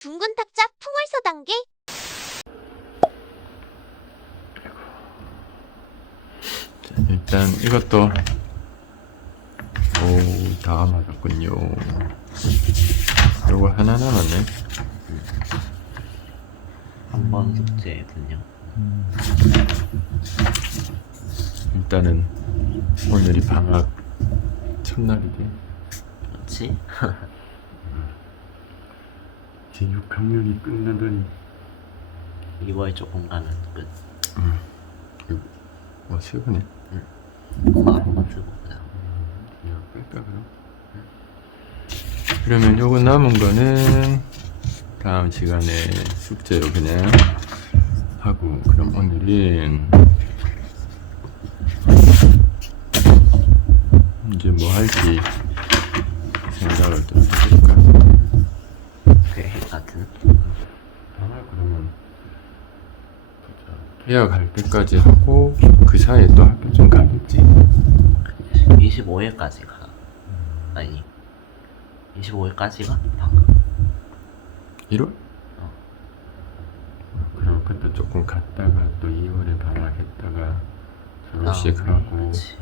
둥근 탁자 풍월서 단계. 자, 일단 이것도 다 맞았군요. 요거 하나 남았네. 한 번 숙제군요. 일단은 오늘이 방학 첫날이지. 그렇지? 이제 6학년이 끝나더니 2월 조금 가면 끝. 세번이야. 엄마가 한 번 쓰고 그다음. 야, 뺄까 그럼? 그러면 요거 남은 거는 다음 시간에 숙제로 그냥 하고, 그럼 오늘은 이제 뭐 할지 생각을 좀 해볼까? 계획 같은. 그러면 계약할 때까지 하고 그 사이에 또 학교 좀 가겠지. 25일까지 가. 아니 25일까지가 방학. 1월? 그럼 그때 조금 갔다가 또 2월에 방학했다가 졸업식 하고 그렇지.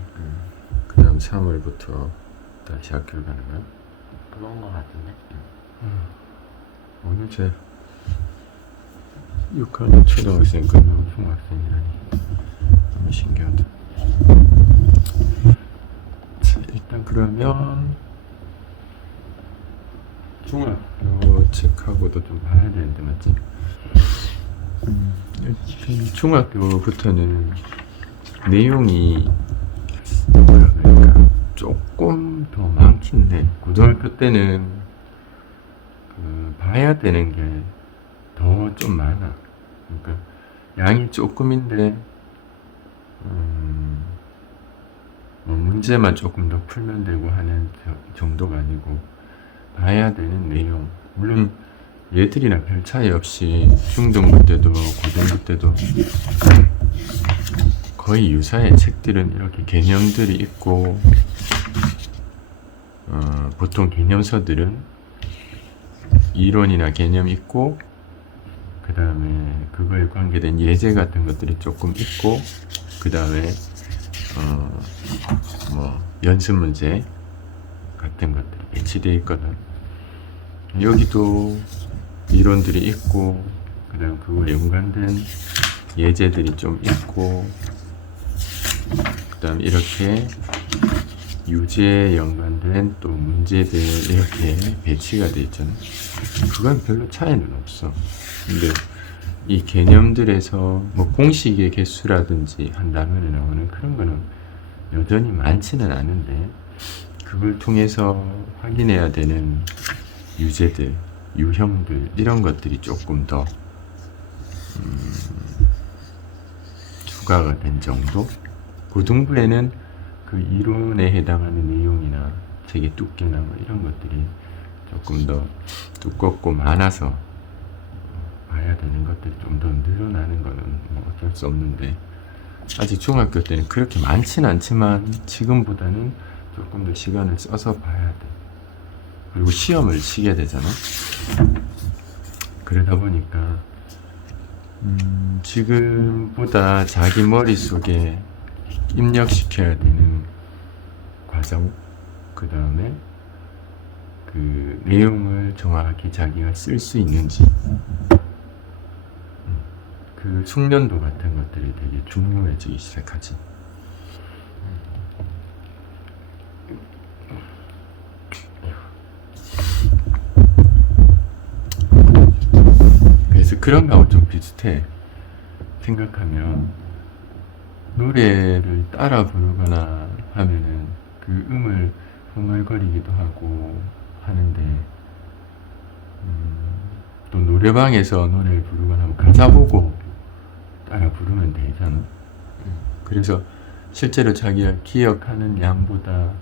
그 다음 3월부터 다시 학교를 가는 거야? 그런 거 같은데. 오늘 제 6학년 초등학생 끝나고 중학생이라니 너무 신기하다. 자, 일단 그러면 중학교 책하고도 좀 봐야 되는데 맞지? 일단 중학교부터는 내용이 뭐라 그럴까 조금 더 많긴 해. 고등학교 때는 봐야 되는 게 더 좀 많아. 그러니까 양이 조금인데 뭐 문제만 조금 더 풀면 되고 하는 정도가 아니고 봐야 되는 내용. 물론 얘들이랑 별 차이 없이 중등부 때도 고등부 때도 거의 유사해. 책들은 이렇게 개념들이 있고 보통 개념서들은 이론이나 개념이 있고 그 다음에 그거에 관계된 예제 같은 것들이 조금 있고 그 다음에 뭐 연습 문제 같은 것들이 배치되어 있거든. 여기도 이론들이 있고 그 다음 그거에 연관된 예제들이 좀 있고 그 다음 이렇게 유제에 연관된 또 문제들 이렇게 배치가 되어 있잖아. 그건 별로 차이는 없어. 근데 이 개념들에서 뭐 공식의 개수라든지 한다면 나오는 그런 거는 여전히 많지는 않은데 그걸 통해서 확인해야 되는 유제들, 유형들 이런 것들이 조금 더 추가가 된 정도? 고등부에는 그 이론에 해당하는 내용이나 책의 두께나 뭐 이런 것들이 조금 더 두껍고 많아서 봐야 되는 것들이 좀 더 늘어나는 거는 뭐 어쩔 수 없는데 아직 중학교 때는 그렇게 많지는 않지만 지금보다는 조금 더 시간을 써서 봐야 돼. 그리고 시험을 치게 되잖아. 그러다 보니까 지금보다 자기 머릿속에 입력시켜야 되는 과정, 그 다음에 그 내용을 정확히 자기가 쓸 수 있는지 그 숙련도 같은 것들이 되게 중요해지기 시작하지. 그래서 그런 거하고 좀 비슷해. 생각하면 노래를 따라 부르거나 하면은 그 음을 흥얼거리기도 하고 하는데 또 노래방에서 노래를 부르거나 하면 가사 보고 따라 부르면 되잖아. 그래서 실제로 자기가 기억하는 양보다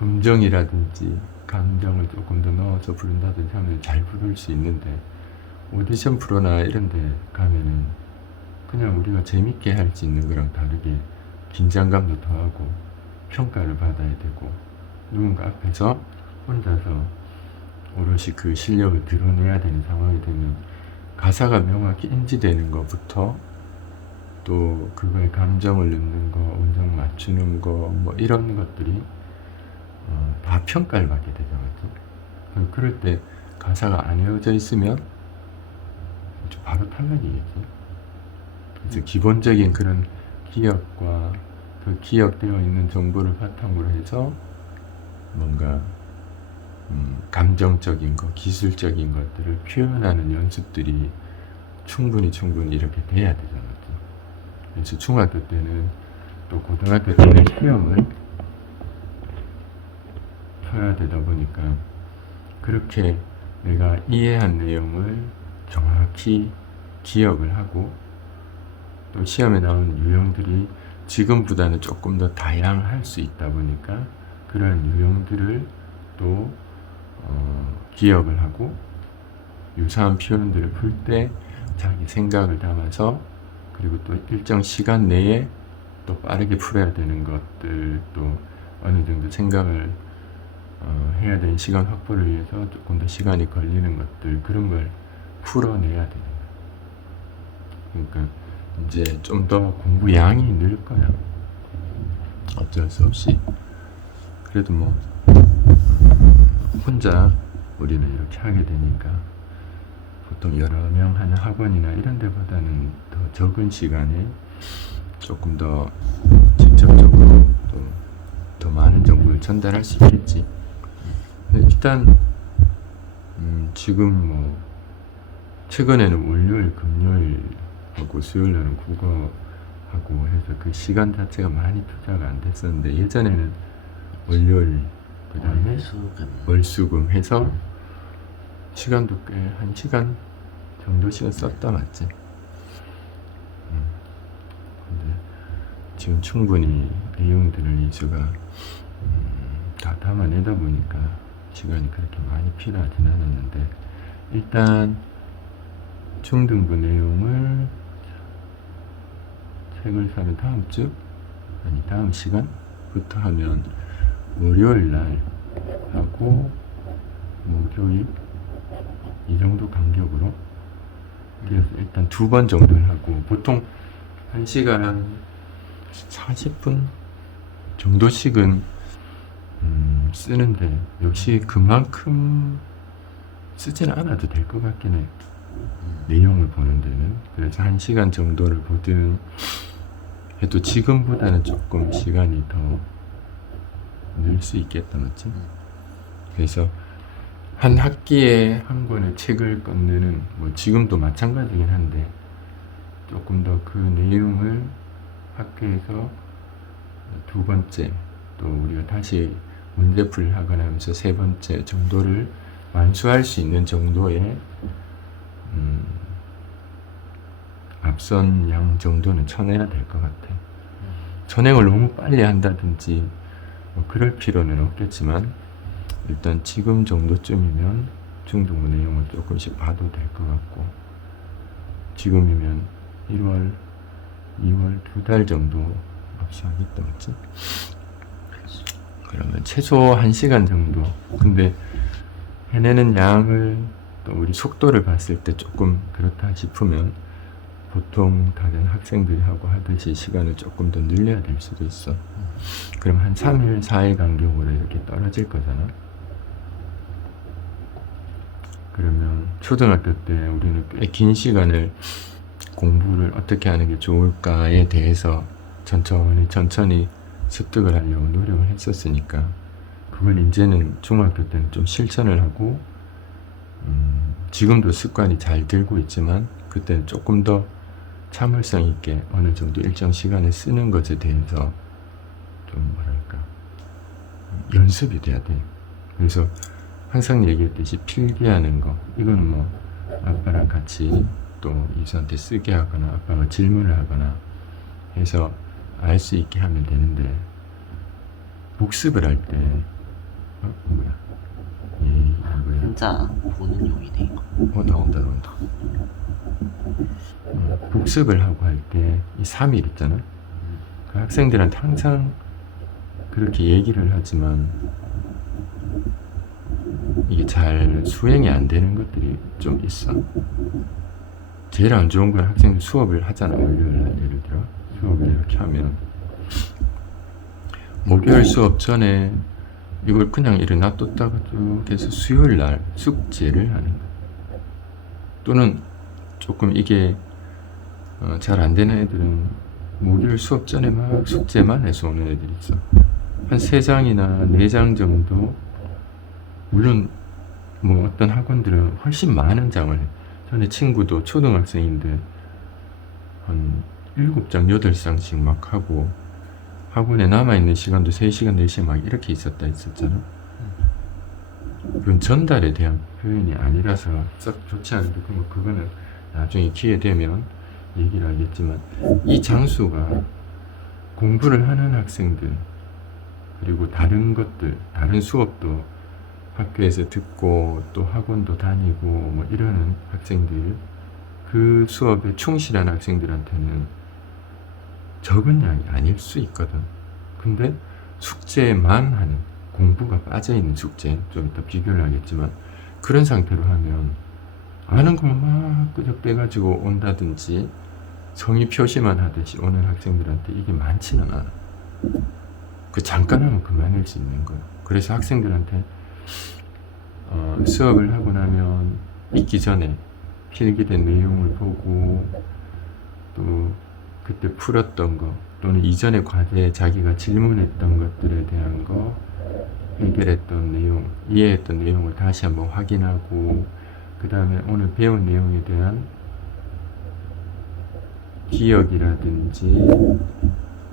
음정이라든지 감정을 조금 더 넣어서 부른다든지 하면 잘 부를 수 있는데 오디션 프로나 이런 데 가면은 그냥 우리가 재밌게 할 수 있는 거랑 다르게 긴장감도 더하고 평가를 받아야 되고 누군가 앞에서 혼자서 오롯이 그 실력을 드러내야 되는 상황이 되면 가사가 명확히 인지되는 것부터 또 그거에 감정을 넣는 거, 음정 맞추는 거, 뭐 이런 것들이 다 평가를 받게 되죠, 맞죠? 그럴 때 가사가 안 외워져 있으면 바로 탈락이겠지. 그래서 기본적인 그런 기억과 그 기억되어 있는 정보를 바탕으로 해서 뭔가 감정적인 것, 기술적인 것들을 표현하는 연습들이 충분히 이렇게 돼야 되잖아요. 그래서 중학교 때는 또 고등학교 때는 시험을 쳐야 되다 보니까 그렇게 내가 이해한 내용을 정확히 기억을 하고 또 시험에 나오는 유형들이 지금보다는 조금 더 다양할 수 있다 보니까 그런 유형들을 또 기억을 하고 유사한 표현들을 풀 때 자기 생각을 담아서 그리고 또 일정 시간 내에 또 빠르게 풀어야 되는 것들 또 어느 정도 생각을 해야 되는 시간 확보를 위해서 조금 더 시간이 걸리는 것들 그런 걸 풀어내야 되는 거예요. 그러니까 이제 좀 더 공부 양이 늘 거야. 어쩔 수 없이. 그래도 뭐 혼자 우리는 이렇게 하게 되니까 보통 여러 명 하는 학원이나 이런 데보다는 더 적은 시간에 조금 더 직접적으로 또 더 많은 정보를 전달할 수 있겠지. 일단 지금 뭐 최근에는 월요일, 금요일하고 수요일날은 국어하고 해서 그 시간 자체가 많이 투자가 안 됐었는데 예전에는 월요일 그 다음에 월수금 해서 시간도 꽤 한 시간 정도씩은 썼다 맞지? 근데 지금 충분히 내용들을 이수가 다 담아내다 보니까 시간이 그렇게 많이 필요하진 않았는데 일단 중등부 내용을 책을 사는 다음 주 아니 다음 시간부터 하면 월요일 날 하고 목요일 이 정도 간격으로 그래서 일단 2번 정도를 하고 보통 1시간 40분 정도씩은 쓰는데 역시 그만큼 쓰지는 않아도 될 것 같긴 해. 내용을 보는 데는. 그래서 1시간 정도를 보든 해도 지금보다는 조금 시간이 더 늘 수 있겠다 맞지? 그래서 한 학기에 한 권의 책을 건네는 뭐 지금도 마찬가지긴 한데 조금 더 그 내용을 학교에서 2번째 또 우리가 다시 문제풀이를 하거나 하면서 3번째 정도를 완수할 수 있는 정도의 앞선 양 정도는 쳐내야 될 것 같아. 전행을 너무 빨리 한다든지 뭐 그럴 필요는 없겠지만 일단 지금 정도쯤이면 중등부 내용을 조금씩 봐도 될 것 같고 지금이면 1월, 2월 2달 정도 압수하겠다 맞지? 그러면 최소 1시간 정도 근데 해내는 양을 또 우리 속도를 봤을 때 조금 그렇다 싶으면 보통 다른 학생들이 하고 하듯이 시간을 조금 더 늘려야 될 수도 있어. 그럼 한 3일, 4일 간격으로 이렇게 떨어질 거잖아. 그러면 초등학교 때 우리는 꽤 긴 시간을 공부를 어떻게 하는 게 좋을까에 대해서 천천히 습득을 하려고 노력을 했었으니까 그걸 이제는 중학교 때는 좀 실천을 하고 지금도 습관이 잘 들고 있지만 그때는 조금 더 참을성 있게 어느 정도 일정 시간을 쓰는 것에 대해서 좀 뭐랄까 연습이 돼야 돼. 그래서 항상 얘기했듯이 필기하는 거 이건 뭐 아빠랑 같이 또 이수한테 쓰게 하거나 아빠가 질문을 하거나 해서 알 수 있게 하면 되는데 복습을 할 때 뭐야 뭐야 혼자 보는 용이네 이거. 나온다 복습을 하고 할 때 이 3일 있잖아. 그 학생들한테 항상 그렇게 얘기를 하지만 이게 잘 수행이 안 되는 것들이 좀 있어. 제일 안 좋은 건 학생들 수업을 하잖아. 월요일날 예를 들어 수업을 이렇게 하면 목요일 수업 전에 이걸 그냥 이렇게 놔뒀다가 쭉 해서 수요일날 숙제를 하는 거야. 또는 조금 이게 잘 안 되는 애들은 목요일 수업 전에 막 숙제만 해서 오는 애들이 있어. 한 3장이나 4장 정도, 물론 뭐 어떤 학원들은 훨씬 많은 장을 해. 전에 친구도 초등학생인데 한 7장, 8장씩 막 하고 학원에 남아있는 시간도 3시간, 4시간 막 이렇게 있었잖아. 그건 전달에 대한 표현이 아니라서 썩 좋지 않은데 그거는 나중에 기회 되면 얘기를 하겠지만, 이 장수가 공부를 하는 학생들 그리고 다른 것들, 다른 수업도 학교에서 듣고 또 학원도 다니고 뭐 이러는 학생들, 그 수업에 충실한 학생들한테는 적은 양이 아닐 수 있거든. 근데 숙제만 하는, 공부가 빠져있는 숙제, 좀 이따 비교를 하겠지만 그런 상태로 하면 아는 것만 막 끄적대가지고 온다든지 성의 표시만 하듯이 오는 학생들한테 이게 많지는 않아. 그 잠깐 하면 그만할 수 있는 거야. 그래서 학생들한테 수업을 하고 나면 있기 전에 필기된 내용을 보고 또 그때 풀었던 거 또는 이전의 과제에 자기가 질문했던 것들에 대한 거, 해결했던 내용, 이해했던 내용을 다시 한번 확인하고, 그 다음에 오늘 배운 내용에 대한 기억이라든지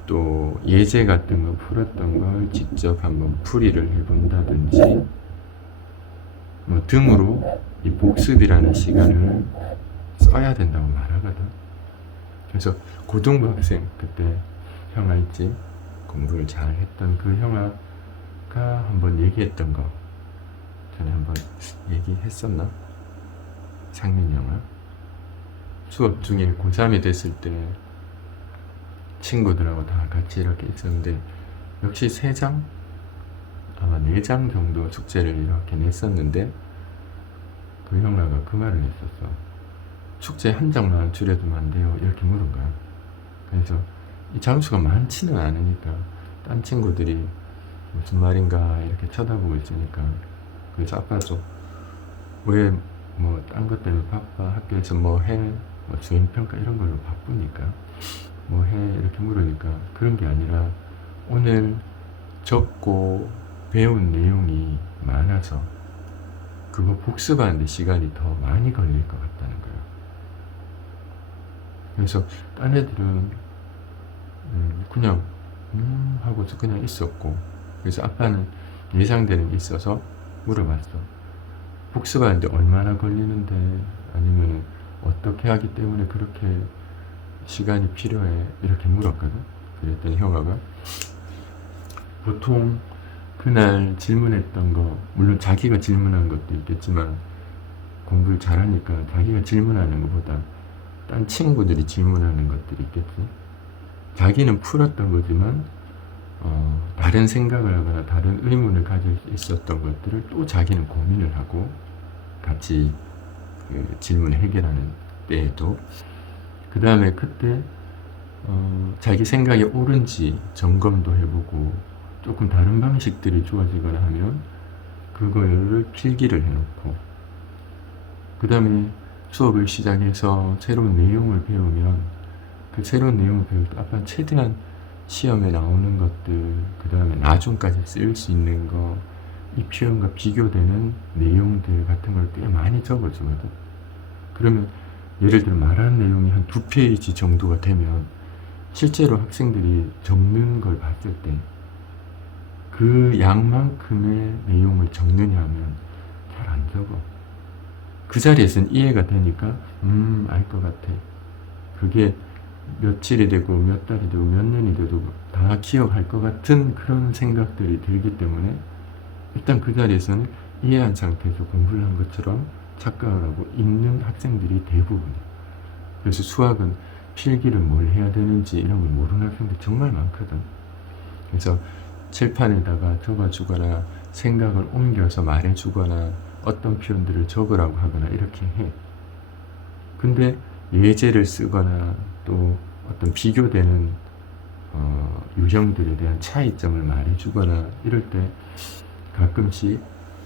또 예제 같은 거 풀었던 걸 직접 한번 풀이를 해본다든지 뭐 등으로 이 복습이라는 시간을 써야 된다고 말하거든. 그래서 고등부 학생, 그때 형아 있지? 공부를 잘 했던 그 형아가 한번 얘기했던 거 전에 한번 얘기했었나? 상민 형아 수업 중에 고3이 됐을 때 친구들하고 다 같이 이렇게 있었는데 역시 3장? 아마 4장 정도 숙제를 이렇게 냈었는데 그 형아가 그 말을 했었어. 숙제 한 장만 줄여두면 안 돼요? 이렇게 물은 거야. 그래서 이 장수가 많지는 않으니까 딴 친구들이 무슨 말인가 이렇게 쳐다보고 있으니까, 그래서 아빠도 왜 뭐 딴 것 때문에 바빠? 학교에서 뭐 해? 뭐 수행평가 이런 걸로 바쁘니까 뭐 해? 이렇게 물으니까 그런 게 아니라 오늘 적고 배운 내용이 많아서 그거 복습하는데 시간이 더 많이 걸릴 것 같다는 거예요. 그래서 딴 애들은 그냥 하고서 그냥 있었고, 그래서 아빠는 예상되는 게 있어서 물어봤어. 복습하는데 얼마나 걸리는데, 아니면 어떻게 하기 때문에 그렇게 시간이 필요해? 이렇게 물었거든. 그랬더니 형아가 보통 그날 질문했던 거, 물론 자기가 질문한 것도 있겠지만 공부를 잘하니까 자기가 질문하는 것보다 딴 친구들이 질문하는 것들이 있겠지. 자기는 풀었던 거지만 다른 생각을 하거나 다른 의문을 가질 수 있었던 것들을 또 자기는 고민을 하고 같이 그 질문을 해결하는 때에도, 그 다음에 그때 자기 생각이 옳은지 점검도 해보고 조금 다른 방식들이 주어지거나 하면 그거를 필기를 해놓고, 그 다음에 수업을 시작해서 새로운 내용을 배우면 그 새로운 내용을 배울 때 아빠는 최대한 시험에 나오는 것들, 그 다음에 나중까지 쓰일 수 있는 거, 이 표현과 비교되는 내용들 같은 걸 꽤 많이 적어주거든. 그러면 예를 들어 말하는 내용이 한 2페이지 정도가 되면 실제로 학생들이 적는 걸 봤을 때 그 양만큼의 내용을 적느냐 하면 잘 안 적어. 그 자리에서는 이해가 되니까 알 것 같아. 그게 며칠이 되고 몇 달이 되고 몇 년이 돼도 다 기억할 것 같은 그런 생각들이 들기 때문에 일단 그 자리에서는 이해한 상태에서 공부를 한 것처럼 착각을 하고 있는 학생들이 대부분이에요. 그래서 수학은 필기를 뭘 해야 되는지 이런 걸 모르는 학생들이 정말 많거든. 그래서 칠판에다가 적어주거나 생각을 옮겨서 말해주거나 어떤 표현들을 적으라고 하거나 이렇게 해. 근데 예제를 쓰거나 또 어떤 비교되는 유형들에 대한 차이점을 말해주거나 이럴 때 가끔씩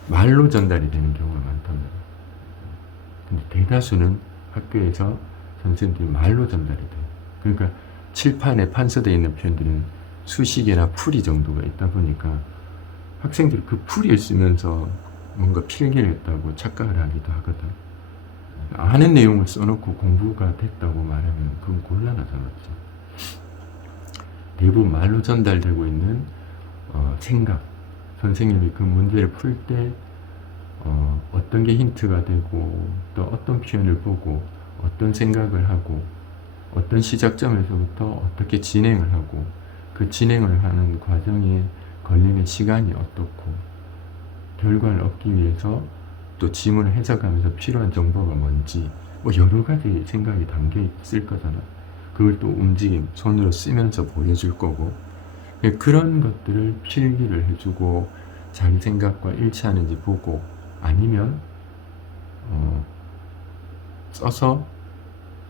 말로 전달이 되는 경우가 많답니다. 근데 대다수는 학교에서 선생님들이 말로 전달이 돼요. 그러니까 칠판에 판서되어 있는 표현들은 수식이나 풀이 정도가 있다 보니까 학생들이 그 풀이를 쓰면서 뭔가 필기를 했다고 착각을 하기도 하거든. 아는 내용을 써놓고 공부가 됐다고 말하면 그건 곤란하잖아. 대부분 말로 전달되고 있는 생각, 선생님이 그 문제를 풀 때 어떤 게 힌트가 되고 또 어떤 표현을 보고 어떤 생각을 하고 어떤 시작점에서부터 어떻게 진행을 하고 그 진행을 하는 과정에 걸리는 시간이 어떻고 결과를 얻기 위해서 또 지문을 해석하면서 필요한 정보가 뭔지 뭐 여러 가지 생각이 담겨 있을 거잖아. 그걸 또 움직임, 손으로 쓰면서 보여줄 거고 그런 것들을 필기를 해주고 자기 생각과 일치하는지 보고 아니면 써서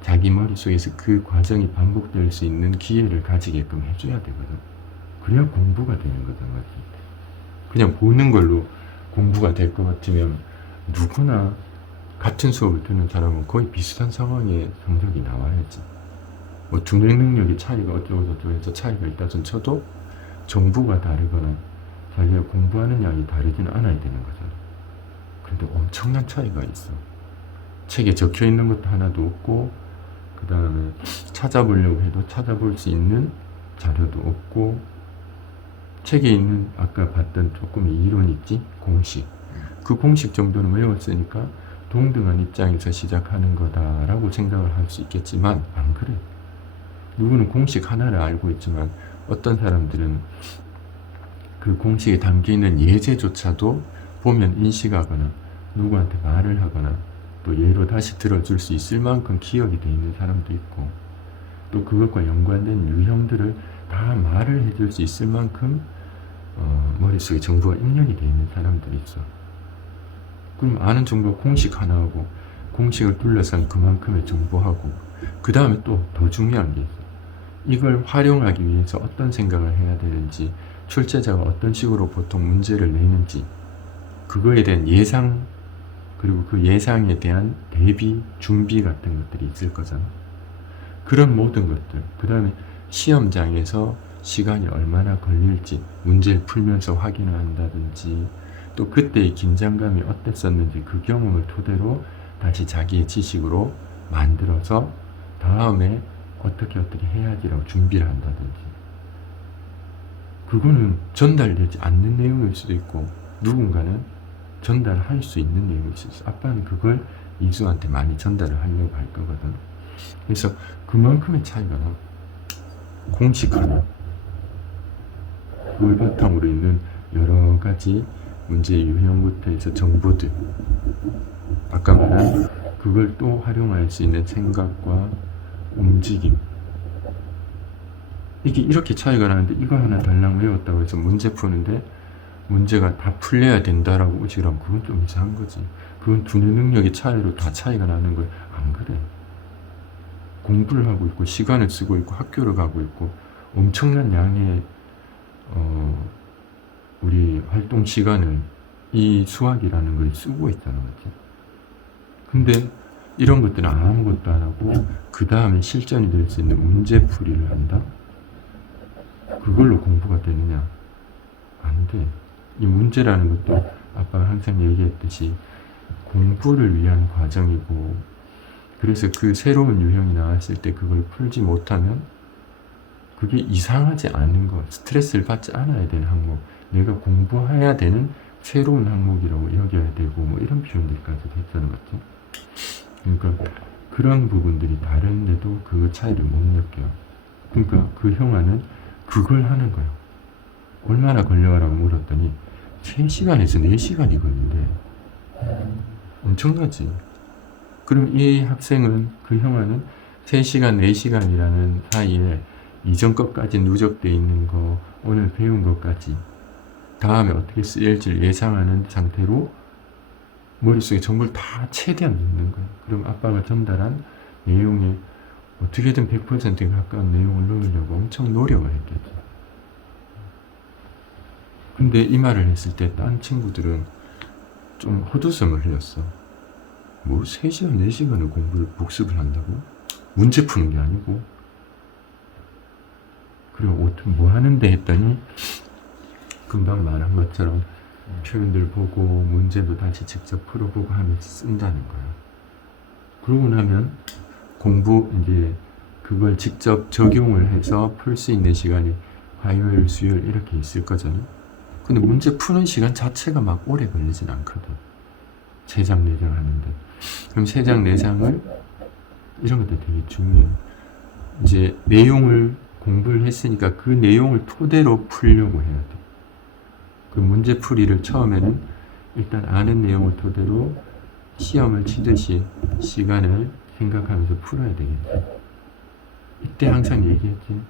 자기 머릿속에서 그 과정이 반복될 수 있는 기회를 가지게끔 해줘야 되거든. 그래야 공부가 되는 거잖아. 그냥 보는 걸로 공부가 될 것 같으면 누구나 같은 수업을 듣는 사람은 거의 비슷한 상황에 성적이 나와야지. 뭐 두뇌 능력의 차이가 어쩌고저쩌고 해서 차이가 있다전 쳐도 정보가 다르거나 자기가 공부하는 양이 다르지는 않아야 되는 거잖아. 그런데 엄청난 차이가 있어. 책에 적혀 있는 것도 하나도 없고 그 다음에 찾아보려고 해도 찾아볼 수 있는 자료도 없고 책에 있는 아까 봤던 조금의 이론 있지? 공식. 그 공식 정도는 외웠으니까 동등한 입장에서 시작하는 거다라고 생각을 할 수 있겠지만 안 그래. 누구는 공식 하나를 알고 있지만 어떤 사람들은 그 공식에 담겨있는 예제조차도 보면 인식하거나 누구한테 말을 하거나 또 예로 다시 들어줄 수 있을 만큼 기억이 돼 있는 사람도 있고 또 그것과 연관된 유형들을 다 말을 해줄 수 있을 만큼 머릿속에 정보가 입력이 돼 있는 사람들이 있어. 그럼 아는 정보가 공식 하나하고 공식을 둘러싼 그만큼의 정보하고 그 다음에 또 더 중요한 게 있어. 이걸 활용하기 위해서 어떤 생각을 해야 되는지 출제자가 어떤 식으로 보통 문제를 내는지 그거에 대한 예상 그리고 그 예상에 대한 대비, 준비 같은 것들이 있을 거잖아. 그런 모든 것들 그 다음에 시험장에서 시간이 얼마나 걸릴지 문제를 풀면서 확인을 한다든지 또 그때의 긴장감이 어땠었는지 그 경험을 토대로 다시 자기의 지식으로 만들어서 다음에 어떻게 해야지라고 준비를 한다든지 그거는 전달되지 않는 내용일 수도 있고 누군가는 전달할 수 있는 내용일 수도 있어. 아빠는 그걸 이수한테 많이 전달을 하려고 할 거거든. 그래서 그만큼의 차이가 나. 공식 하나 그걸 바탕으로 있는 여러 가지 문제의 유형부터 해서 정보들 아까 말한 그걸 또 활용할 수 있는 생각과 움직임 이게 이렇게 차이가 나는데 이거 하나 달랑 외웠다고 해서 문제 푸는데 문제가 다 풀려야 된다라고 의식하면 그건 좀 이상한 거지. 그건 두뇌 능력의 차이로 다 차이가 나는 거야. 안 그래. 공부를 하고 있고 시간을 쓰고 있고 학교를 가고 있고 엄청난 양의 우리 활동 시간을 이 수학이라는 걸 쓰고 있잖아. 맞지? 근데 이런 것들은 아무것도 안 하고 그 다음에 실전이 될 수 있는 문제풀이를 한다? 그걸로 공부가 되느냐? 안 돼. 이 문제라는 것도 아빠가 항상 얘기했듯이 공부를 위한 과정이고 그래서 그 새로운 유형이 나왔을 때 그걸 풀지 못하면 그게 이상하지 않은 것, 스트레스를 받지 않아야 되는 항목, 내가 공부해야 되는 새로운 항목이라고 여겨야 되고 뭐 이런 표현들까지 했잖아. 맞죠? 그러니까 그런 부분들이 다른데도 그 차이를 못 느껴요. 그러니까 그 형아는 그걸 하는 거예요. 얼마나 걸려라고 물었더니 3시간에서 4시간이 걸린대. 엄청나지? 그럼 이 학생은 그 형아는 3시간, 4시간이라는 사이에 이전 것까지 누적되어 있는 거, 오늘 배운 것까지 다음에 어떻게 쓰일지를 예상하는 상태로 머릿속에 정보를 다 최대한 넣는 거예요. 그럼 아빠가 전달한 내용에 어떻게든 100%에 가까운 내용을 넣으려고 엄청 노력을 했겠죠. 근데 이 말을 했을 때 딴 친구들은 좀 헛웃음을 흘렸어. 뭐 3시간, 4시간을 복습을 한다고? 문제 푸는 게 아니고. 그리고 뭐 하는데 했더니 금방 말한 것처럼 표현들 보고 문제도 다시 직접 풀어보고 하면서 쓴다는 거야. 그러고 나면 이제 그걸 직접 적용을 해서 풀 수 있는 시간이 화요일, 수요일 이렇게 있을 거잖아. 근데 문제 푸는 시간 자체가 막 오래 걸리진 않거든. 3장, 4장 하는데. 그럼 3장, 4장을 이런 것도 되게 중요해. 이제 내용을 공부를 했으니까 그 내용을 토대로 풀려고 해야 돼. 그 문제풀이를 처음에는 일단 아는 내용을 토대로 시험을 치듯이 시간을 생각하면서 풀어야 되겠지. 이때 항상 얘기했지.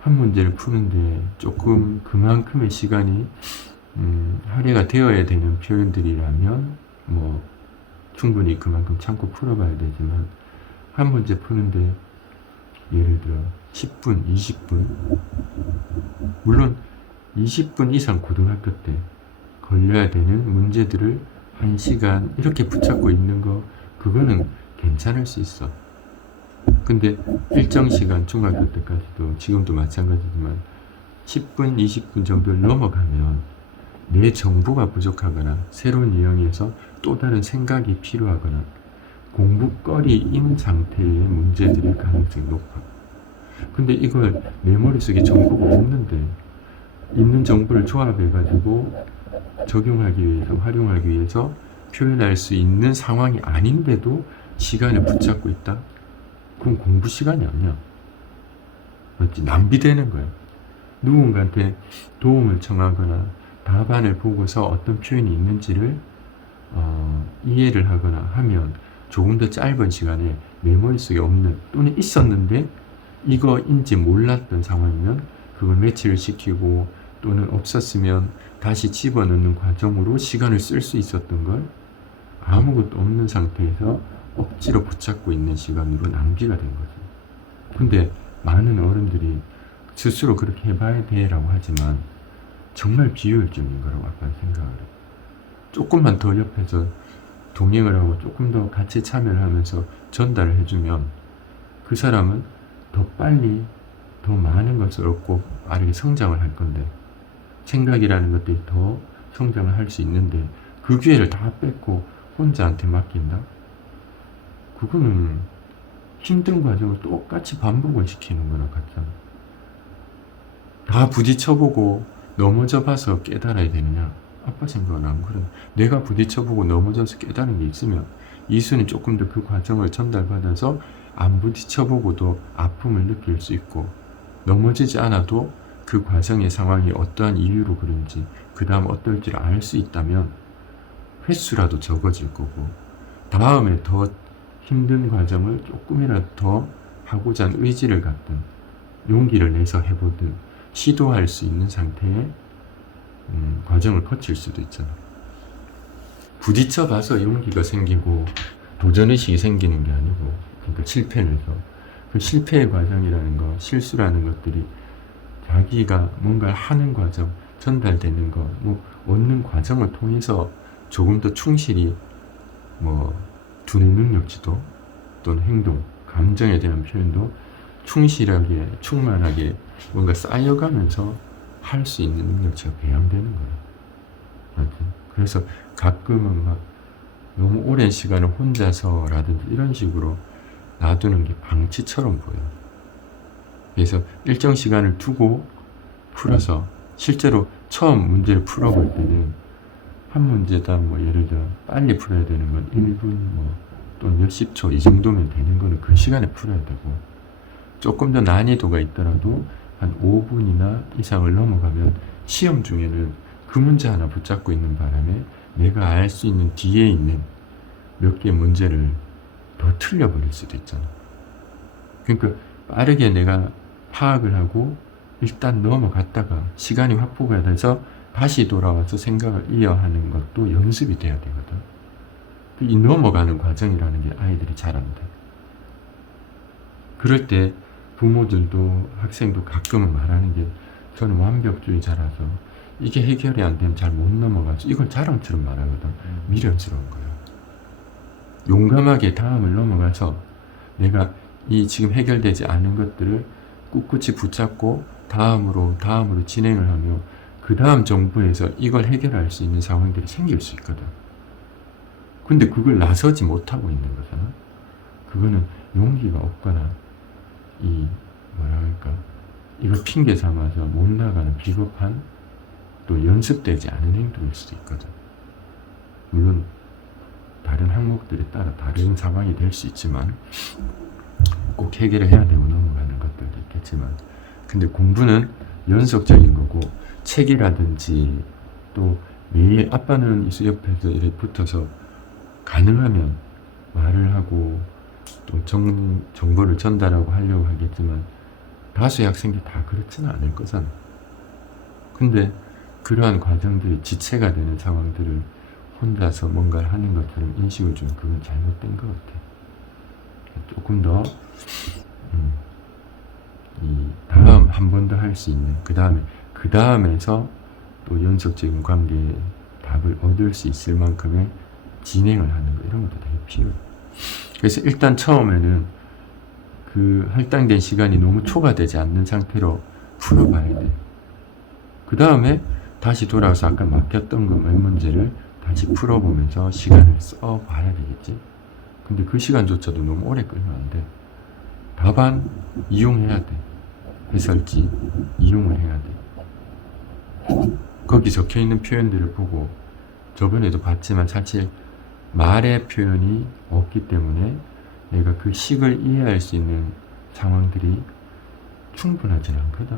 한 문제를 푸는데 조금 그만큼의 시간이 할애가 되어야 되는 표현들이라면 뭐 충분히 그만큼 참고 풀어봐야 되지만 한 문제 푸는데 예를 들어 10분, 20분 물론 20분 이상 고등학교 때 걸려야 되는 문제들을 1시간 이렇게 붙잡고 있는 거 그거는 괜찮을 수 있어. 근데 일정 시간 중학교 때까지도 지금도 마찬가지지만 10분, 20분 정도를 넘어가면 내 정보가 부족하거나 새로운 유형에서 또 다른 생각이 필요하거나 공부거리인 상태의 문제들일 가능성이 높아. 근데 이걸 내 머릿속에 정보가 없는데 있는 정보를 조합해가지고 적용하기 위해서, 활용하기 위해서 표현할 수 있는 상황이 아닌데도 시간을 붙잡고 있다? 그럼 공부 시간이 아니야. 맞지? 낭비되는 거야. 누군가한테 도움을 청하거나 답안을 보고서 어떤 표현이 있는지를 이해를 하거나 하면 조금 더 짧은 시간에 내 머릿속에 없는 또는 있었는데 이거인지 몰랐던 상황이면 그걸 매치를 시키고 또는 없었으면 다시 집어넣는 과정으로 시간을 쓸 수 있었던 걸 아무것도 없는 상태에서 억지로 붙잡고 있는 시간으로 낭비가 된 거죠. 근데 많은 어른들이 스스로 그렇게 해봐야 돼 라고 하지만 정말 비효율적인 거라고 아빠는 생각을 해요. 조금만 더 옆에서 동행을 하고 조금 더 같이 참여를 하면서 전달을 해주면 그 사람은 더 빨리 더 많은 것을 얻고 빠르게 성장을 할 건데 생각이라는 것들이 더 성장을 할 수 있는데 그 기회를 다 뺏고 혼자한테 맡긴다? 그거는 힘든 과정을 똑같이 반복을 시키는 거나 같잖아. 다 부딪혀보고 넘어져 봐서 깨달아야 되느냐? 아빠 생각은 안 그래. 내가 부딪혀보고 넘어져서 깨달은 게 있으면 이수는 조금 더 그 과정을 전달받아서 안 부딪혀보고도 아픔을 느낄 수 있고 넘어지지 않아도 그 과정의 상황이 어떠한 이유로 그런지 그 다음 어떨지를 알 수 있다면 횟수라도 적어질 거고 다음에 더 힘든 과정을 조금이라도 더 하고자 하는 의지를 갖든 용기를 내서 해보든 시도할 수 있는 상태의 과정을 거칠 수도 있잖아. 부딪혀 봐서 용기가 생기고 도전의식이 생기는 게 아니고 그러니까 실패를 해서 그 실패의 과정이라는 거, 실수라는 것들이 자기가 뭔가를 하는 과정, 전달되는 거, 뭐 얻는 과정을 통해서 조금 더 충실히 두뇌 능력치도 또는 행동, 감정에 대한 표현도 충실하게, 충만하게 뭔가 쌓여가면서 할 수 있는 능력치가 배양되는 거예요. 맞지? 그래서 가끔은 막 너무 오랜 시간을 혼자서라든지 이런 식으로 놔두는 게 방치처럼 보여. 그래서 일정 시간을 두고 풀어서 실제로 처음 문제를 풀어볼 때는 한 문제당 예를 들어 빨리 풀어야 되는 건 1분 또는 몇십 초 이 정도면 되는 거는 그 시간에 풀어야 되고 조금 더 난이도가 있더라도 한 5분이나 이상을 넘어가면 시험 중에는 그 문제 하나 붙잡고 있는 바람에 내가 알 수 있는 뒤에 있는 몇 개의 문제를 더 틀려버릴 수도 있잖아. 그러니까 빠르게 내가 파악을 하고 일단 넘어갔다가 시간이 확보가 돼서 다시 돌아와서 생각을 이어하는 것도 연습이 돼야 되거든. 이 넘어가는 과정이라는 게 아이들이 잘 안 돼. 그럴 때 부모들도 학생도 가끔은 말하는 게 저는 완벽주의자라서 이게 해결이 안 되면 잘 못 넘어가서 이걸 자랑처럼 말하거든. 미련스러운 거예요. 용감하게 다음을 넘어가서 내가 이 지금 해결되지 않은 것들을 꿋꿋이 붙잡고 다음으로 진행을 하며 그 다음 정부에서 이걸 해결할 수 있는 상황들이 생길 수 있거든. 근데 그걸 나서지 못하고 있는 거잖아. 그거는 용기가 없거나 이걸 핑계 삼아서 못 나가는 비겁한 또 연습되지 않은 행동일 수도 있거든. 물론 다른 항목들에 따라 다른 상황이 될 수 있지만 꼭 해결을 해야 되고 넘어가는 것들도 있겠지만, 근데 공부는 연속적인 거고 책이라든지 또 매일 아빠는 이 옆에서 이렇게 붙어서 가능하면 말을 하고 또 정보를 전달하고 하려고 하겠지만 다수의 학생들이 다 그렇지는 않을 거잖아. 근데 그러한 과정들이 지체가 되는 상황들을 혼자서 뭔가를 하는 것처럼 인식을 주면 그건 잘못된 것 같아. 조금 더 이 다음 한 번 더 할 수 있는 그 다음에서 또 연속적인 관계의 답을 얻을 수 있을 만큼의 진행을 하는 거 이런 것도 되게 필요해. 그래서 일단 처음에는 그 할당된 시간이 너무 초과되지 않는 상태로 풀어봐야 돼. 그 다음에 다시 돌아와서 아까 맡겼던 몇 문제를 다시 풀어보면서 시간을 써봐야 되겠지. 근데 그 시간조차도 너무 오래 끌면 안 돼. 답안 이용해야 돼. 해설지 이용을 해야 돼. 거기 적혀있는 표현들을 보고 저번에도 봤지만 사실 말의 표현이 없기 때문에 내가 그 식을 이해할 수 있는 상황들이 충분하진 않거든.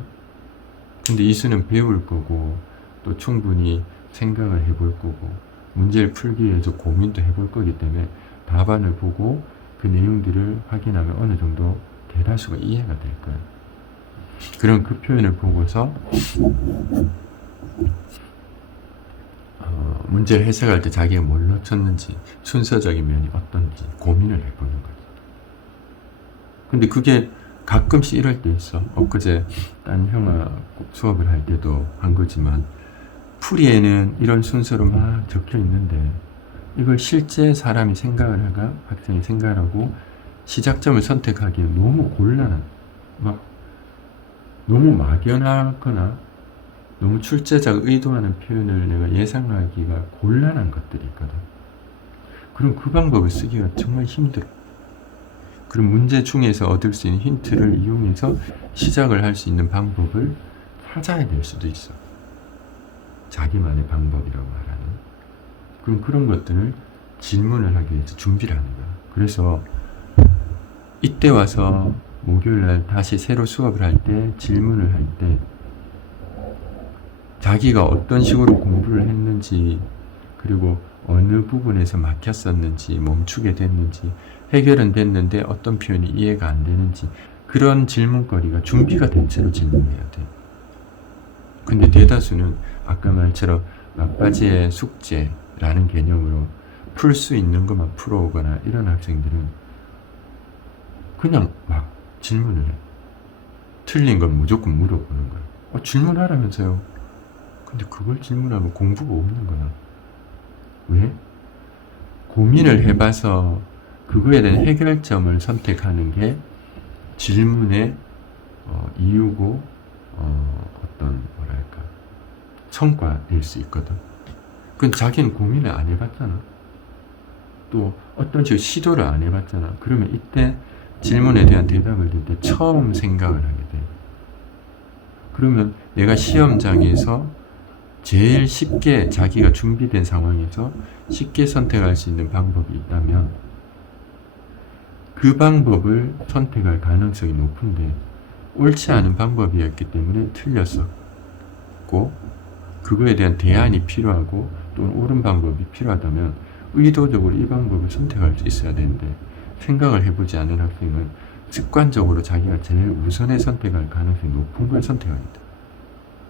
근데 이수는 배울 거고 또 충분히 생각을 해볼 거고 문제를 풀기 위해서 고민도 해볼 거기 때문에 답안을 보고 그 내용들을 확인하면 어느 정도 대다수가 이해가 될 거야. 그럼 그 표현을 보고서 문제를 해석할 때 자기가 뭘 놓쳤는지 순서적인 면이 어떤지 고민을 해보는 거지. 근데 그게 가끔씩 이럴 때 있어. 엊그제 딴 형아 수업을 할 때도 한 거지만 풀이에는 이런 순서로 막 적혀 있는데 이걸 실제 사람이 생각을 하고 학생이 생각을 하고 시작점을 선택하기에 너무 곤란한, 너무 막연하거나 너무 출제자가 의도하는 표현을 내가 예상하기가 곤란한 것들이 있거든. 그럼 그 방법을 쓰기가 정말 힘들어. 그럼 문제 중에서 얻을 수 있는 힌트를 이용해서 시작을 할 수 있는 방법을 찾아야 될 수도 있어. 자기만의 방법이라고 말하는. 그럼 그런 것들을 질문을 하기 위해서 준비를 하는 거야. 그래서 이때 와서 목요일날 다시 새로 수업을 할 때 질문을 할 때 자기가 어떤 식으로 공부를 했는지 그리고 어느 부분에서 막혔었는지 멈추게 됐는지 해결은 됐는데 어떤 표현이 이해가 안 되는지 그런 질문거리가 준비가 된 채로 질문해야 돼. 근데 대다수는 아까 말처럼 막바지의 숙제라는 개념으로 풀 수 있는 것만 풀어오거나 이런 학생들은 그냥 막 질문을 해. 틀린 건 무조건 물어보는 거야. 질문하라면서요. 근데 그걸 질문하면 공부가 없는 거야. 왜? 고민을 해봐서 그거에 대한 해결점을 선택하는 게 질문의 이유고 어떤 성과일 수 있거든. 그건 자기는 고민을 안 해봤잖아. 또 어떤 식으로 시도를 안 해봤잖아. 그러면 이때 질문에 대한 대답을 들 때 처음 생각을 하게 돼. 그러면 내가 시험장에서 제일 쉽게 자기가 준비된 상황에서 쉽게 선택할 수 있는 방법이 있다면 그 방법을 선택할 가능성이 높은데 옳지 않은 방법이었기 때문에 틀렸었고 그거에 대한 대안이 필요하고 또는 옳은 방법이 필요하다면 의도적으로 이 방법을 선택할 수 있어야 되는데 생각을 해보지 않은 학생은 습관적으로 자기가 제일 우선에 선택할 가능성이 높은 걸 선택합니다.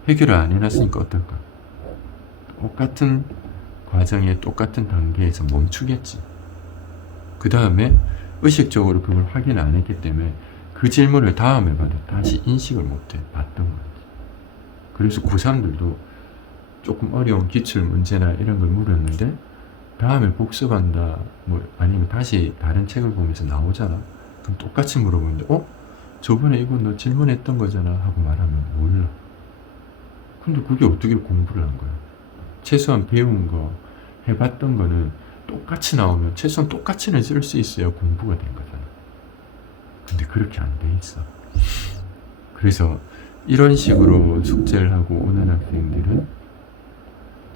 해결을 안 해놨으니까 어떨까? 똑같은 과정에 똑같은 단계에서 멈추겠지. 그 다음에 의식적으로 그걸 확인 안 했기 때문에 그 질문을 다음에 봐도 다시 인식을 못해 봤던 거지. 그래서 고3들도 조금 어려운 기출 문제나 이런 걸 물었는데 다음에 복습한다 뭐 아니면 다시 다른 책을 보면서 나오잖아. 그럼 똑같이 물어보는데 저번에 이거 너 질문했던 거잖아 하고 말하면 몰라. 근데 그게 어떻게 공부를 한 거야? 최소한 배운 거 해봤던 거는 똑같이 나오면 최소한 똑같이는 쓸 수 있어야 공부가 된 거잖아. 근데 그렇게 안 돼 있어. 그래서 이런 식으로 숙제를 하고 오는 학생들은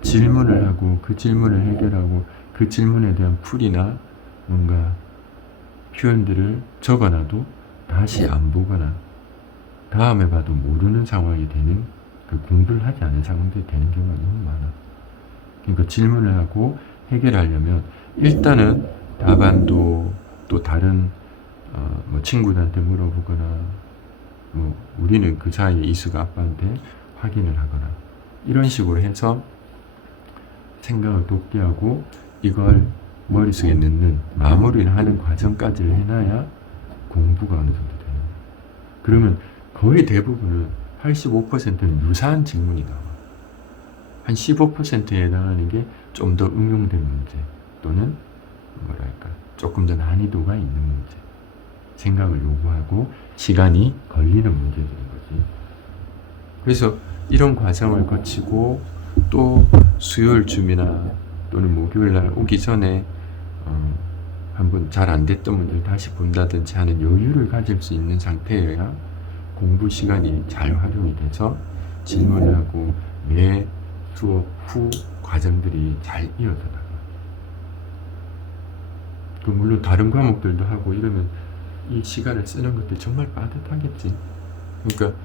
질문을 하고 그 질문을 해결하고 그 질문에 대한 풀이나 뭔가 표현들을 적어놔도 다시 안 보거나 다음에 봐도 모르는 상황이 되는 그 공부를 하지 않은 상황들이 되는 경우가 너무 많아. 그러니까 질문을 하고 해결하려면 일단은 답안도 또 다른 뭐 친구들한테 물어보거나 뭐 우리는 그 사이에 이수가 아빠한테 확인을 하거나 이런 식으로 해서 생각을 돋게 하고 이걸 머릿속에 넣는 마무리를 하는 과정까지를 해놔야 공부가 어느 정도 되는 거예요. 그러면 거의 대부분은 85%는 유사한 질문이 나와. 한 15%에 해당하는 게 좀 더 응용된 문제 또는 뭐랄까 조금 더 난이도가 있는 문제, 생각을 요구하고 시간이 걸리는 문제들인 거지. 그래서 이런 과정을 거치고 또 수요일쯤이나 또는 목요일날 오기 전에 한번 잘 안 됐던 문제를 다시 본다든지 하는 여유를 가질 수 있는 상태여야 공부 시간이 잘 활용이 돼서 질문을 하고 매 수업 후 과정들이 잘 이어져 나가. 물론 다른 과목들도 하고 이러면 이 시간을 쓰는 것들이 정말 빠듯하겠지. 그러니까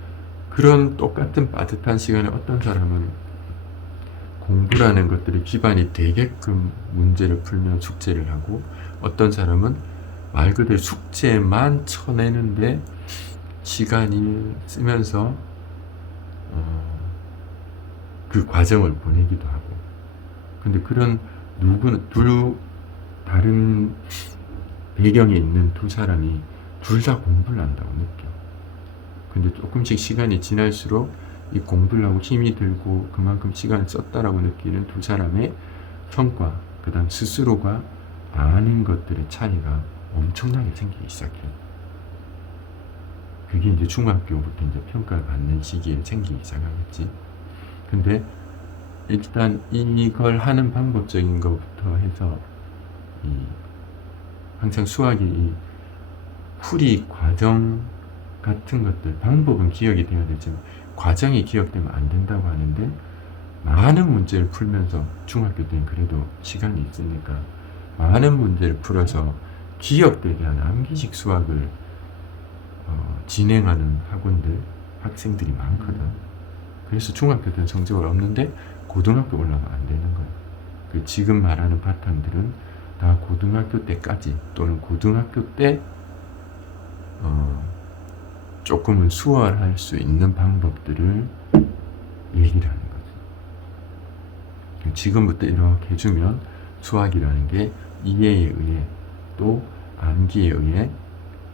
그런 똑같은 빠듯한 시간에 어떤 사람은 공부라는 것들이 기반이 되게끔 문제를 풀면 숙제를 하고 어떤 사람은 말 그대로 숙제만 쳐내는데 시간이 쓰면서 그 과정을 보내기도 하고. 근데 그런 다른 배경에 있는 두 사람이 둘 다 공부를 한다고 느껴. 근데 조금씩 시간이 지날수록 이 공부를 하고 힘이 들고 그만큼 시간을 썼다라고 느끼는 두 사람의 성과, 그 다음 스스로가 아는 것들의 차이가 엄청나게 생기기 시작해. 그게 이제 중학교부터 이제 평가를 받는 시기에 생기기 시작하겠지. 근데 일단 이걸 하는 방법적인 것부터 해서 항상 수학이 이 풀이 과정 같은 것들, 방법은 기억이 돼야 되지만 과정이 기억되면 안 된다고 하는데 많은 문제를 풀면서 중학교 때는 그래도 시간이 있으니까 많은 문제를 풀어서 기억되게 하는 암기식 수학을 진행하는 학원들, 학생들이 많거든. 그래서 중학교 때는 성적을 얻는데 고등학교 올라가면 안 되는 거야. 그 지금 말하는 바탕들은 다 고등학교 때까지 또는 고등학교 때 조금은 수월할 수 있는 방법들을 얘기를 하는 거지. 지금부터 이렇게 해주면 수학이라는 게 이해에 의해 또 암기에 의해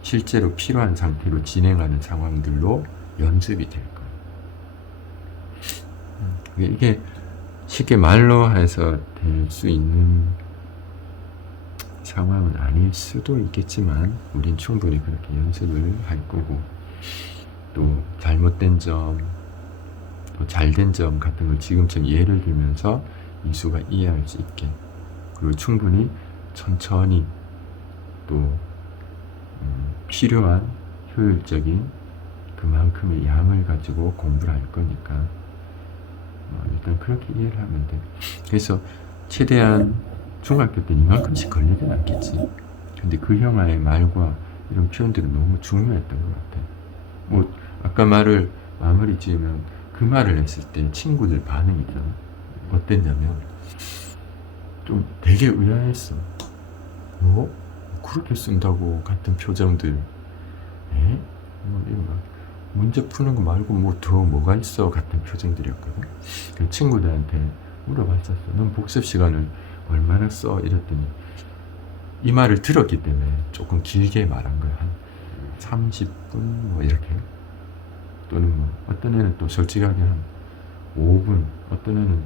실제로 필요한 상태로 진행하는 상황들로 연습이 될 거예요. 이게 쉽게 말로 해서 될 수 있는 상황은 아닐 수도 있겠지만 우린 충분히 그렇게 연습을 할 거고 또 잘못된 점, 또 잘된 점 같은 걸 지금처럼 예를 들면서 이수가 이해할 수 있게 그리고 충분히 천천히 또 필요한 효율적인 그만큼의 양을 가지고 공부를 할 거니까 일단 그렇게 이해를 하면 돼. 그래서 최대한 중학교 때 이만큼씩 걸리진 않겠지. 근데 그 형아의 말과 이런 표현들은 너무 중요했던 것 같아. 뭐 아까 말을 마무리 지으면 그 말을 했을 때 친구들 반응이 있잖아. 어땠냐면 좀 되게 의아했어. 뭐? 그렇게 쓴다고 같은 표정들. 에? 문제 푸는 거 말고 뭐 더 뭐가 있어 같은 표정들이었거든. 그 친구들한테 물어봤었어. 넌 복습 시간을 얼마나 써? 이랬더니 이 말을 들었기 때문에 조금 길게 말한 거야. 한 30분 뭐 이렇게. 또는 뭐 어떤 애는 또 솔직하게 한 5분, 어떤 애는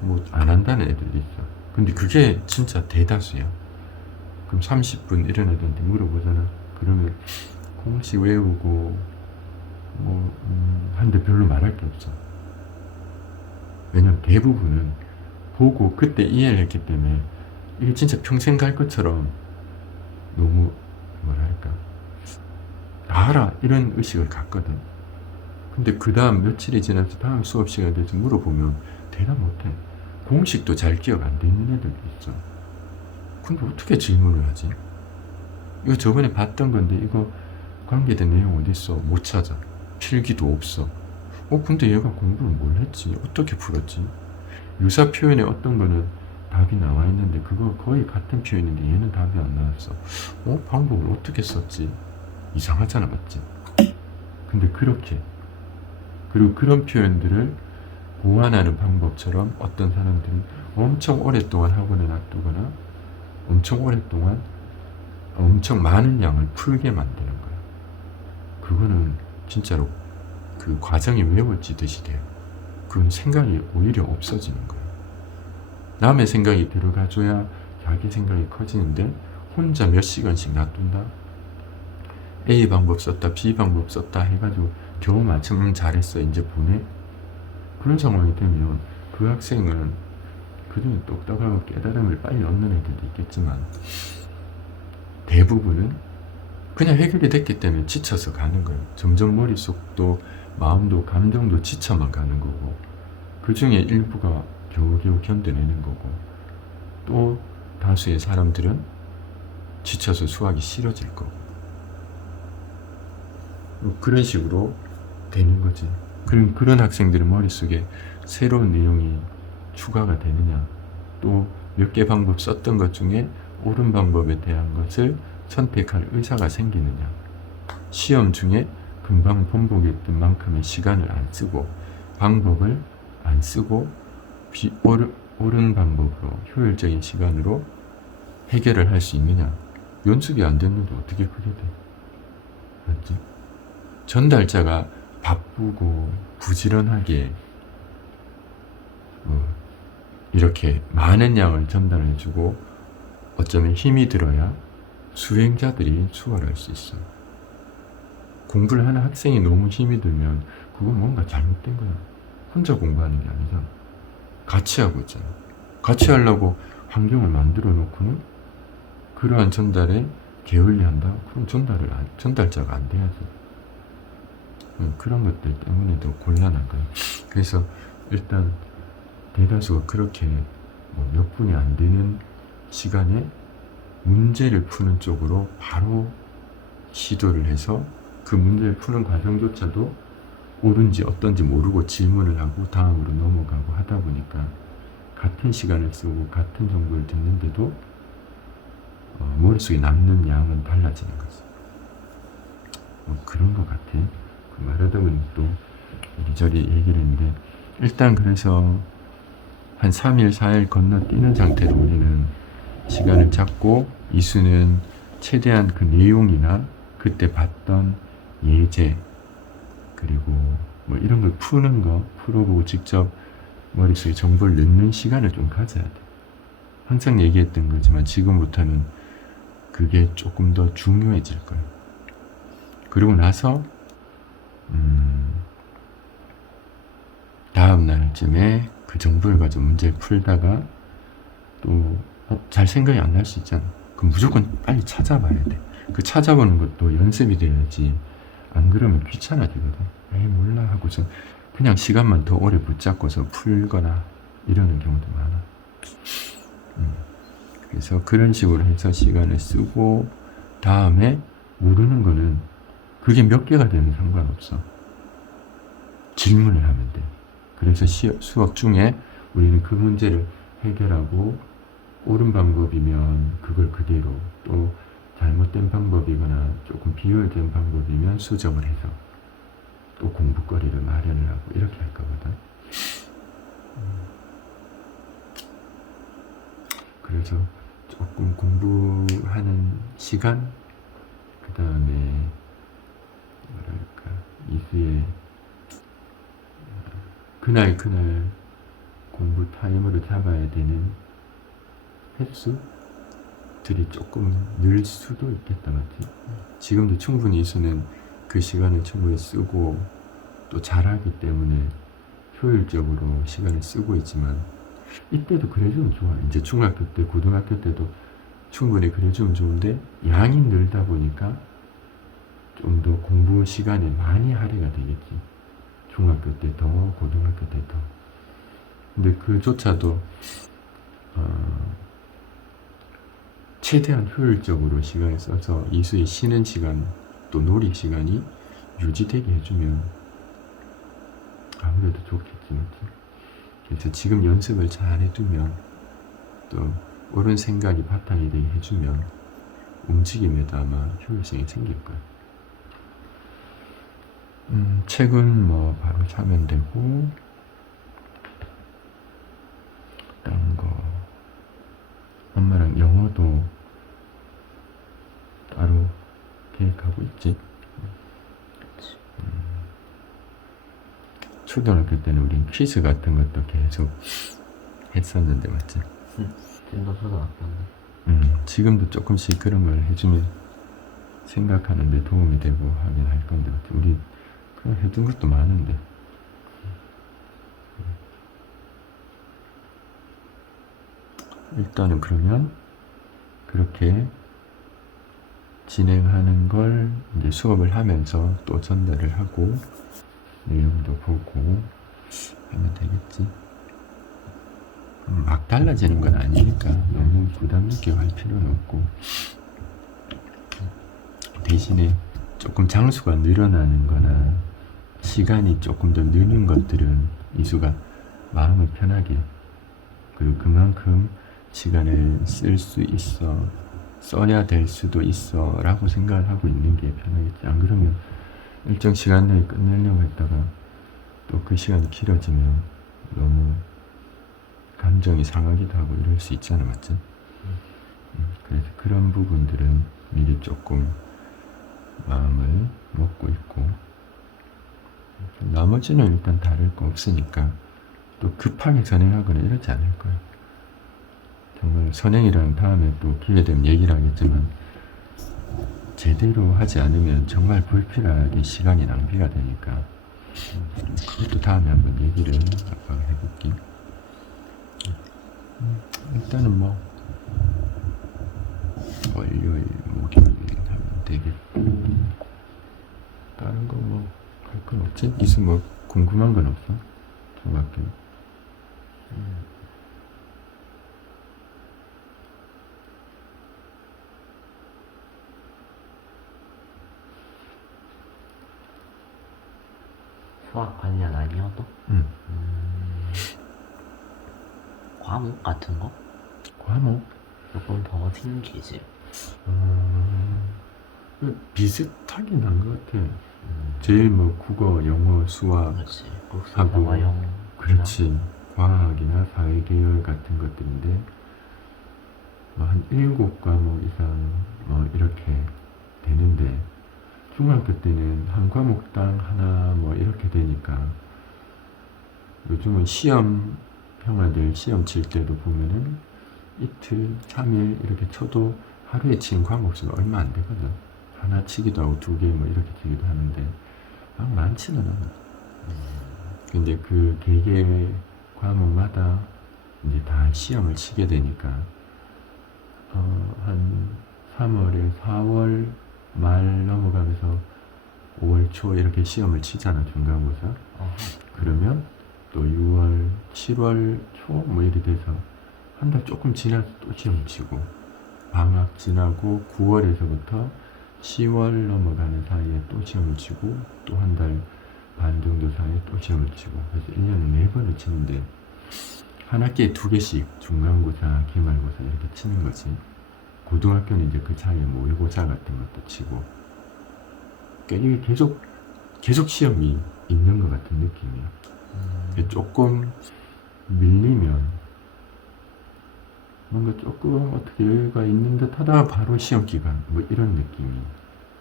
뭐 안 한다는 애들도 있어. 근데 그게 진짜 대다수야. 그럼 30분 이런 애들한테 물어보잖아. 그러면 공식 외우고 한데 별로 말할 게 없어. 왜냐면 대부분은 보고 그때 이해를 했기 때문에 이게 진짜 평생 갈 것처럼 너무 뭐랄까 다 알아 이런 의식을 갖거든. 근데 그 다음 며칠이 지나서 다음 수업 시간에 대해서 물어보면 대답 못해. 공식도 잘 기억 안 되는 애들도 있어. 근데 어떻게 질문을 하지? 이거 저번에 봤던 건데 이거 관계된 내용 어디 있어? 못 찾아. 필기도 없어. 근데 얘가 공부를 뭘 했지? 어떻게 풀었지? 유사 표현에 어떤 거는 답이 나와 있는데 그거 거의 같은 표현인데 얘는 답이 안 나왔어. 방법을 어떻게 썼지? 이상하잖아, 맞지? 근데 그렇게 그리고 그런 표현들을 보완하는 방법처럼 어떤 사람들이 엄청 오랫동안 학원에 놔두거나 엄청 오랫동안 엄청 많은 양을 풀게 만드는 거야. 그거는 진짜로 그 과정이 외워지듯이 돼요. 그건 생각이 오히려 없어지는 거예요. 남의 생각이 들어가줘야 자기 생각이 커지는데 혼자 몇 시간씩 놔둔다? A 방법 썼다, B 방법 썼다 해가지고 겨우 맞추면 잘했어, 이제 보내? 그런 상황이 되면 그 학생은 그중에 똑똑하고 깨달음을 빨리 얻는 애들도 있겠지만 대부분은 그냥 해결이 됐기 때문에 지쳐서 가는 거예요. 점점 머릿속도 마음도 감정도 지쳐만 가는 거고 그 중에 일부가 겨우겨우 견뎌내는 거고 또 다수의 사람들은 지쳐서 수학이 싫어질 거고 그런 식으로 되는 거지. 그런 학생들의 머릿속에 새로운 내용이 추가가 되느냐 또 몇 개 방법 썼던 것 중에 옳은 방법에 대한 것을 선택할 의사가 생기느냐 시험 중에 금방 번복했던 만큼의 시간을 안 쓰고 방법을 안 쓰고 옳은 방법으로 효율적인 시간으로 해결을 할 수 있느냐 연습이 안 됐는데 어떻게 그게 돼? 맞지? 전달자가 바쁘고 부지런하게 이렇게 많은 양을 전달해주고 어쩌면 힘이 들어야 수행자들이 수월할 수 있어요. 공부를 하는 학생이 너무 힘이 들면 그건 뭔가 잘못된 거야. 혼자 공부하는 게 아니잖아. 같이 하고 있잖아. 같이 하려고 환경을 만들어 놓고는 그러한 전달에 게을리한다? 그럼 전달자가 안 돼야지. 그런 것들 때문에도 곤란한 거예요. 그래서 일단 대다수가 그렇게 몇 분이 안 되는 시간에 문제를 푸는 쪽으로 바로 시도를 해서 그 문제를 푸는 과정조차도 옳은지 어떤지 모르고 질문을 하고 다음으로 넘어가고 하다 보니까 같은 시간을 쓰고 같은 정보를 듣는데도 머릿속에 남는 양은 달라지는 거지. 그런 것 같아. 그 말하다 보니 또 이리저리 얘기를 했는데 일단 그래서 한 3일, 4일 건너뛰는 상태로 우리는 시간을 잡고 이수는 최대한 그 내용이나 그때 봤던 예제 그리고 뭐 이런 걸 푸는 거 풀어보고 직접 머릿속에 정보를 넣는 시간을 좀 가져야 돼. 항상 얘기했던 거지만 지금부터는 그게 조금 더 중요해질 거예요. 그리고 나서 다음 날쯤에 그 정보를 가지고 문제를 풀다가 또 잘 생각이 안 날 수 있잖아. 그럼 무조건 빨리 찾아봐야 돼. 그 찾아보는 것도 연습이 돼야지. 안 그러면 귀찮아지거든. 에이 몰라 하고서 그냥 시간만 더 오래 붙잡고서 풀거나 이러는 경우도 많아. 그래서 그런 식으로 해서 시간을 쓰고 다음에 모르는 거는 그게 몇 개가 되면 상관없어. 질문을 하면 돼. 그래서 수업 중에 우리는 그 문제를 해결하고 옳은 방법이면 그걸 그대로 또 잘못된 방법이거나 조금 비효율된 방법이면 수정을 해서 또 공부거리를 마련을 하고 이렇게 할 거거든. 그래서 조금 공부하는 시간, 그 다음에 뭐랄까 이수의 그날 공부 타임으로 잡아야 되는 횟수들이 조금 늘 수도 있겠다, 맞지? 지금도 충분히 이수는 그 시간을 충분히 쓰고 또 잘하기 때문에 효율적으로 시간을 쓰고 있지만 이때도 그래주면 좋아. 이제 중학교 때, 고등학교 때도 충분히 그래주면 좋은데 양이 늘다 보니까 좀 더 공부 시간에 많이 할애가 되겠지. 중학교 때 더, 고등학교 때 더. 근데 그조차도 최대한 효율적으로 시간을 써서 이수의 쉬는 시간 또 놀이 시간이 유지되게 해주면 아무래도 좋겠지, 맞지? 그래서 지금 연습을 잘 해두면 또 옳은 생각이 바탕이 되게 해주면 움직임에도 아마 효율성이 생길 거야. 책은 뭐 바로 사면 되고, 다른 거 엄마랑 영어도 따로 계획하고 있지. 초등학교 때는 우린 퀴즈 같은 것도 계속 했었는데, 맞지? 좀 초등학교인데. 지금도 조금씩 그런 걸 해주면 생각하는데 도움이 되고 하긴 할 건데, 맞지? 우리 그냥 해둔 것도 많은데. 일단은 그러면 그렇게 진행하는 걸 이제 수업을 하면서 또 전달을 하고 내용도 보고 하면 되겠지. 막 달라지는 건 아니니까 너무 부담 느끼게 할 필요는 없고, 대신에 조금 장수가 늘어나는 거나 시간이 조금 더 느는 것들은 이수가 마음을 편하게, 그리고 그만큼 시간을 쓸 수 있어, 써야 될 수도 있어 라고 생각을 하고 있는 게 편하겠지. 안 그러면 일정 시간 내에 끝내려고 했다가 또 그 시간이 길어지면 너무 감정이 상하기도 하고 이럴 수 있잖아, 맞지? 그래서 그런 부분들은 미리 조금 마음을 먹고 있고, 나머지는 일단 다를 거 없으니까 또 급하게 선행하거나 이러지 않을 거야. 정말 선행이랑 다음에 또 기회 되면 얘기를 하겠지만 제대로 하지 않으면 정말 불필요하게 시간이 낭비가 되니까 그것도 다음에 한번 얘기를 아빠가 해볼게. 일단은 뭐 월요일, 목요일 하면 되겠고, 다른 거 뭐 할 건 없지? 이수 뭐 궁금한 건 없어? 중학교. 수학 관련 아니어도 응. 과목 같은 거 과목? 조금 더 생기지. 비슷하긴 한 것 같아. 제일 뭐 국어, 영어, 수학 그렇지. 하고, 국수나 영어. 그렇지. 과학이나 사회계열 같은 것들인데 뭐 한 7과목 이상 뭐 이렇게 되는데, 중학교 때는 한 과목당 하나 뭐 이렇게 되니까, 요즘은 시험 형아들 시험 칠 때도 보면은 이틀, 3일 이렇게 쳐도 하루에 치는 과목 수가 얼마 안 되거든. 하나 치기도 하고 2개 뭐 이렇게 치기도 하는데 막 많지는 않아. 근데 그 개개 과목마다 이제 다 시험을 치게 되니까 한 3월에 4월 말 넘어가면서 5월 초 이렇게 시험을 치잖아, 중간고사. 그러면 또 6월, 7월 초 뭐 이렇게 돼서 한 달 조금 지나서 또 시험 치고, 방학 지나고 9월에서부터 10월 넘어가는 사이에 또 시험을 치고, 또 한 달 반 정도 사이에 또 시험을 치고, 그래서 1년에 4번을 치는데 한 학기에 2개씩 중간고사, 기말고사 이렇게 치는 거지. 고등학교는 이제 그 차이에 모의고사 같은 것도 치고, 그러니까 이게 계속 시험이 있는 것 같은 느낌이야. 조금 밀리면 뭔가 조금 어떻게 여유가 있는 듯 하다가 바로 시험 기간 뭐 이런 느낌이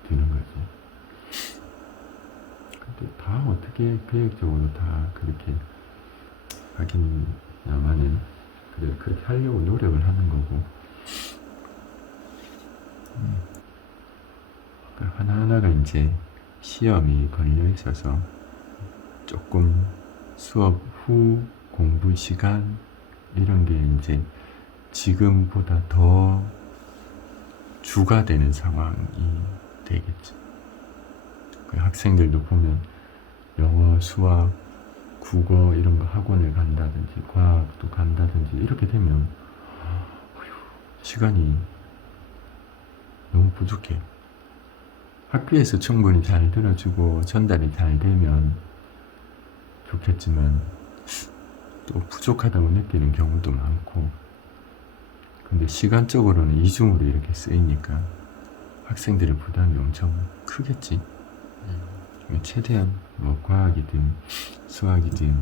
드는 거지. 근데 다 어떻게 계획적으로 다 그렇게 하기야만은 그래 그렇게 하려고 노력을 하는 거고. 그러니까 하나하나가 이제 시험이 걸려 있어서 조금 수업 후 공부 시간 이런 게 이제 지금보다 더 주가 되는 상황이 되겠죠. 그 학생들도 보면 영어, 수학, 국어 이런 거 학원을 간다든지 과학도 간다든지 이렇게 되면 시간이 너무 부족해. 학교에서 충분히 잘 들어주고 전달이 잘 되면 좋겠지만 또 부족하다고 느끼는 경우도 많고, 근데 시간적으로는 이중으로 이렇게 쓰이니까 학생들의 부담이 엄청 크겠지. 최대한 뭐 과학이든 수학이든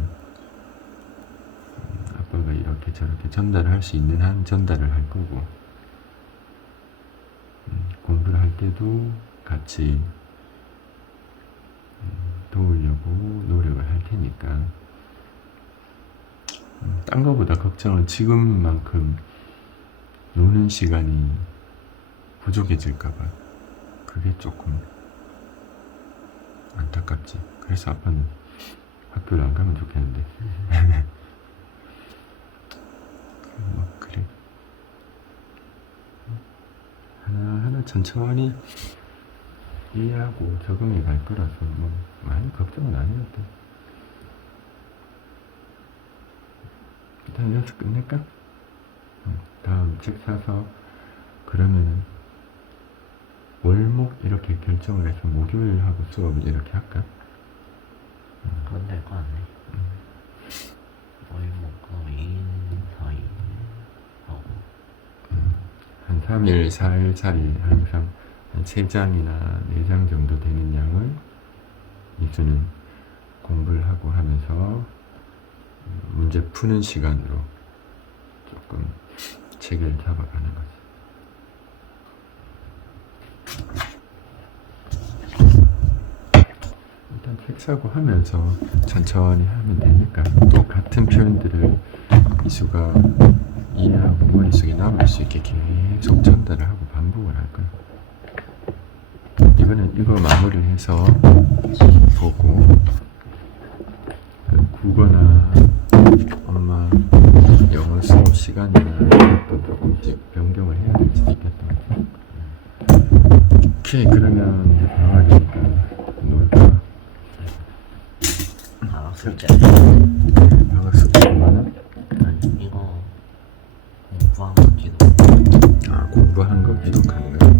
아빠가 이렇게 저렇게 전달을 할 수 있는 한 전달을 할 거고, 공부를 할 때도 같이 도우려고 노력을 할 테니까 딴 거보다 걱정은 지금만큼 노는 시간이 부족해질까봐 그게 조금 안타깝지. 그래서 아빠는 학교를 안 가면 좋겠는데 뭐 그래 하나하나 천천히 이해하고 적응해 갈 거라서 뭐 많이 걱정은 안 해도 돼. 일단 여기서 끝낼까? 다음 책 사서 그러면은 월목 이렇게 결정을 해서 목요일하고 수업을 이렇게 할까? 그건 될 거 같네. 월목금 2일 사이 하고 한 3일, 4일 차례 항상 한 3장이나 4장 정도 되는 양을 이수는 공부를 하고 하면서 문제 푸는 시간으로 조금 체계를 잡아가는 거지. 일단 책 사고 하면서 천천히 하면 되니까 또 같은 표현들을 이수가 이해하고 머릿속에 남을 수 있게 계속 전달을 하고 반복을 할 거야. 이거는 이거 마무리를 해서 보고 그 국어나 엄마 영어 수업 시간이나 이것도 조금씩 변경을 해야 될 수도 있겠다. 오케이, 그러면 이제 방학이니까 놀까? 방학 숙제. 방학 숙제 얼마나? 아니 이거 공부한 거 기도. 아, 공부한 거 기록하는 거야?